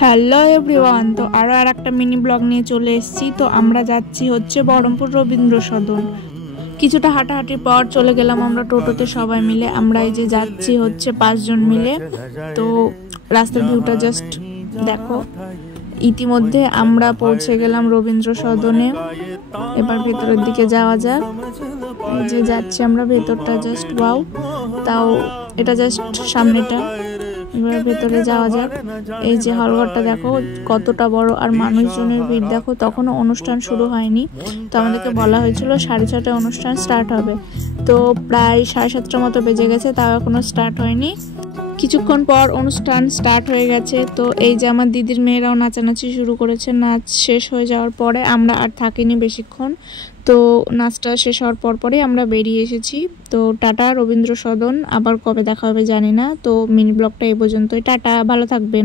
Hello everyone, তো আরও আর একটা মিনি ব্লগ নিয়ে চলে এসেছি। তো আমরা যাচ্ছি হচ্ছে বহরমপুর রবীন্দ্র সদন। কিছুটা হাঁটাহাঁটির পর চলে গেলাম আমরা টোটোতে সবাই মিলে। আমরা এই যে যাচ্ছি হচ্ছে 5 জন মিলে। তো রাস্তার ভিউটা জাস্ট দেখো। ইতিমধ্যে আমরা পৌঁছে গেলাম রবীন্দ্র সদনে। এবার ভেতরের দিকে যাওয়া যাক। এই যে যাচ্ছি আমরা, ভেতরটা জাস্ট ওয়াও। তাও এটা জাস্ট সামনেটা। এবার ভেতরে যাওয়া যাক। এই যে হলঘরটা দেখো কতটা বড়, আর মানুষজনের ভিড় দেখো। তখনও অনুষ্ঠান শুরু হয়নি, তো আমাদেরকে বলা হয়েছিল 6:30টায় অনুষ্ঠান স্টার্ট হবে। তো প্রায় 7:30টার মতো বেজে গেছে, তাও এখনো স্টার্ট হয়নি। কিছুক্ষণ পর অনুষ্ঠান স্টার্ট হয়ে গেছে। তো এই যে আমার দিদির মেয়েরাও নাচানাচি শুরু করেছে। নাচ শেষ হয়ে যাওয়ার পরে আমরা আর থাকিনি বেশিক্ষণ। তো নাচটা শেষ হওয়ার পরই আমরা বেরিয়ে এসেছি। তো টাটা রবীন্দ্র সদন, আবার কবে দেখা হবে জানি না। তো মিনি ব্লগটা এই পর্যন্তই। টাটা, ভালো থাকবেন।